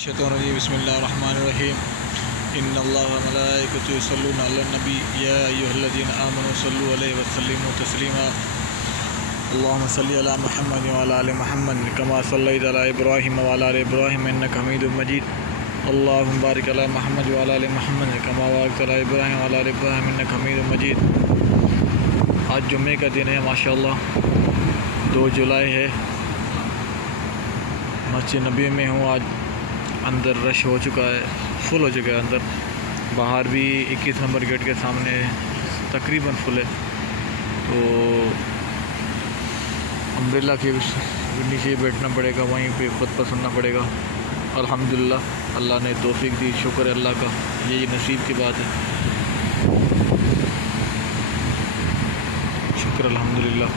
الشیطان الرجیم بسم اللہ الرحمن الرحیم ان اللہ و ملائکته یصلون علی النبی یا ایھا الذین آمنوا صلوا علیہ وسلموا تسلیما اللهم صل علی محمد وعلی آل محمد کما صلیت علی ابراہیم وعلی آل ابراہیم انک حمید مجید اللهم بارک علی محمد وعلی آل محمد کما بارکت علی ابراہیم وعلی آل ابراہیم انک حمید مجید۔ آج جمعے کا دن ہے ماشاءاللہ، 2 جولائی ہے۔ مسجد نبی میں ہوں آج، اندر رش ہو چکا ہے، فل ہو چکا ہے اندر۔ باہر بھی 21 نمبر گیٹ کے سامنے تقریباً فل ہے، تو امبریلا کے نیچے بیٹھنا پڑے گا، وہیں پہ خطبہ سننا پڑے گا۔ الحمدللہ اللہ نے توفیق دی، شکر ہے اللہ کا، یہی نصیب کی بات ہے، شکر الحمدللہ۔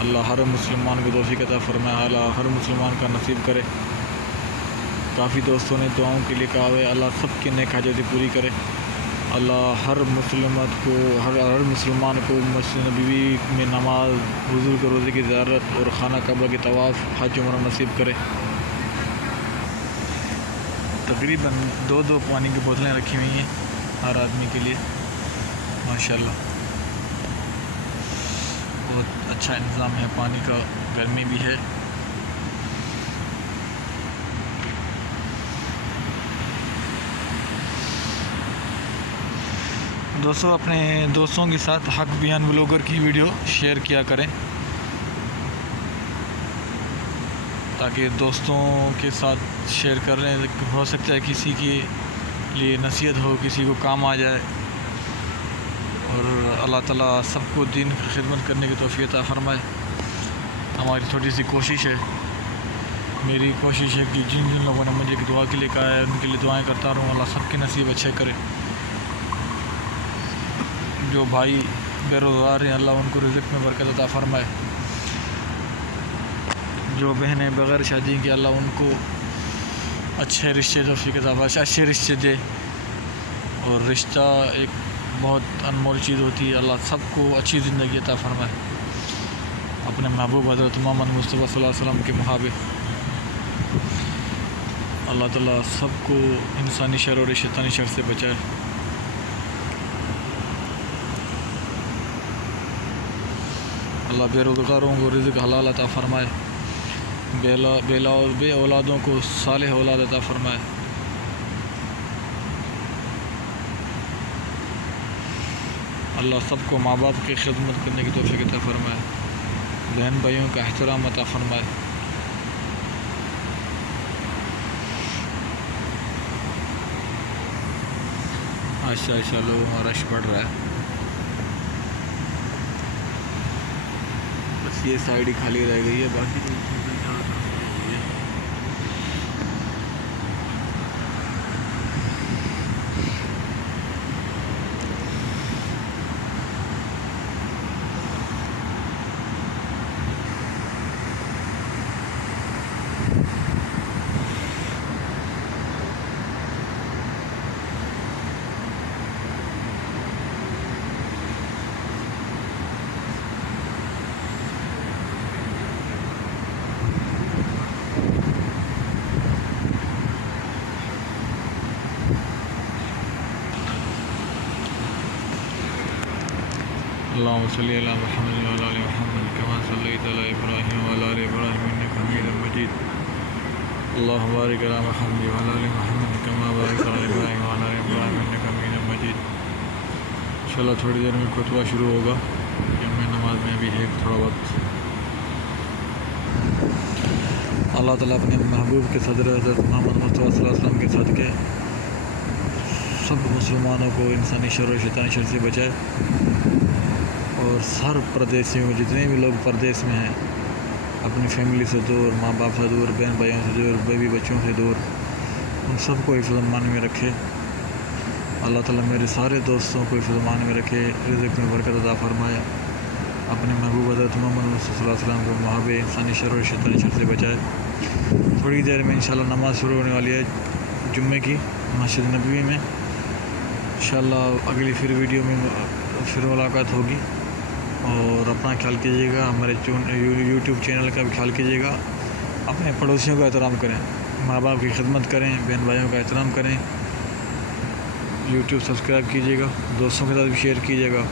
اللہ ہر مسلمان کو توفیق عطا فرمائے، اللہ ہر مسلمان کا نصیب کرے۔ کافی دوستوں نے دعاؤں کے لیے کہا ہے، اللہ سب کی نیک حاجتیں پوری کرے۔ اللہ ہر مسلمان کو مسجد نبوی میں نماز، حضور کے روضے کی زیارت اور خانہ کعبہ کے طواف، حج عمرہ نصیب کرے۔ تقریباً 2 پانی کی بوتلیں رکھی ہوئی ہیں ہر آدمی کے لیے، ماشاءاللہ بہت اچھا انتظام ہے پانی کا، گرمی بھی ہے۔ دوستوں اپنے دوستوں کے ساتھ حق بیان بلاگر کی ویڈیو شیئر کیا کریں، تاکہ دوستوں کے ساتھ شیئر کر رہے ہیں، ہو سکتا ہے کسی کے لیے نصیحت ہو، کسی کو کام آ جائے، اور اللہ تعالیٰ سب کو دین کی خدمت کرنے کی توفیق عطا فرمائے۔ ہماری چھوٹی سی کوشش ہے، میری کوشش ہے کہ جن لوگوں نے مجھے دعا کے لیے کہا ہے ان کے لیے دعائیں کرتا رہوں، اللہ سب کے نصیب اچھے کرے۔ جو بھائی بے روزگار ہیں اللہ ان کو رزق میں برکت عطا فرمائے، جو بہنیں بغیر شادی کے اللہ ان کو اچھے رشتے توفیق عطا فرمائے، اچھے رشتے دے، اور رشتہ ایک بہت انمول چیز ہوتی ہے، اللہ سب کو اچھی زندگی عطا فرمائے اپنے محبوب حضرت محمد مصطفیٰ صلی اللہ علیہ وسلم کے مطابق۔ اللہ تعالیٰ سب کو انسانی شر اور شیطانی شر سے بچائے۔ اللہ بے روزگاروں کو رزق حلال عطا فرمائے، بے اولادوں کو صالح اولاد عطا فرمائے۔ اللہ سب کو ماں باپ کی خدمت کرنے کی توفیق عطا فرمائے، بہن بھائیوں کا احترام عطا فرمائے۔ آہستہ آہستہ لوگوں کا رش بڑھ رہا ہے، بس یہ سائیڈ ہی خالی رہ گئی ہے، باقی تو اللهم صل علی محمد وعلی آل محمد کما صلیت علی ابراہیم وعلی آل ابراہیم انک حمید مجید اللهم بارک علی محمد وعلی آل محمد کما بارکت علی ابراہیم وعلی آل ابراہیم انک حمید مجید۔ انشاءاللہ تھوڑی دیر میں خطبہ شروع ہوگا، جمعہ نماز میں بھی ہے تھوڑا وقت۔ اللہ تعالیٰ اپنے محبوب کے صدر حضرت محمد مصطفیٰ صلی اللہ علیہ وسلم کے صدقے سب مسلمانوں کو انسانی شر و شیطانی شر سے بچائے، اور ہر پردیسیوں میں جتنے بھی لوگ پردیس میں ہیں، اپنی فیملی سے دور، ماں باپ سے دور، بہن بھائیوں سے دور، بیوی بچوں سے دور، ان سب کو حفظ امان میں رکھے۔ اللہ تعالیٰ میرے سارے دوستوں کو حفظ امان میں رکھے، رزق میں برکت عطا فرمائے، اپنے محبوب حضرت محمد صلی اللہ علیہ وسلم کو محب انسانی شر و شیطانی شر سے بچائے۔ تھوڑی دیر میں انشاءاللہ نماز شروع ہونے والی ہے جمعے کی مسجد نبوی میں، انشاءاللہ اگلی پھر ویڈیو میں پھر ملاقات ہوگی، اور اپنا خیال کیجیے گا، ہمارے یوٹیوب چینل کا بھی خیال کیجیے گا، اپنے پڑوسیوں کا احترام کریں، ماں باپ کی خدمت کریں، بہن بھائیوں کا احترام کریں۔ یوٹیوب سبسکرائب کیجیے گا، دوستوں کے ساتھ بھی شیئر کیجیے گا۔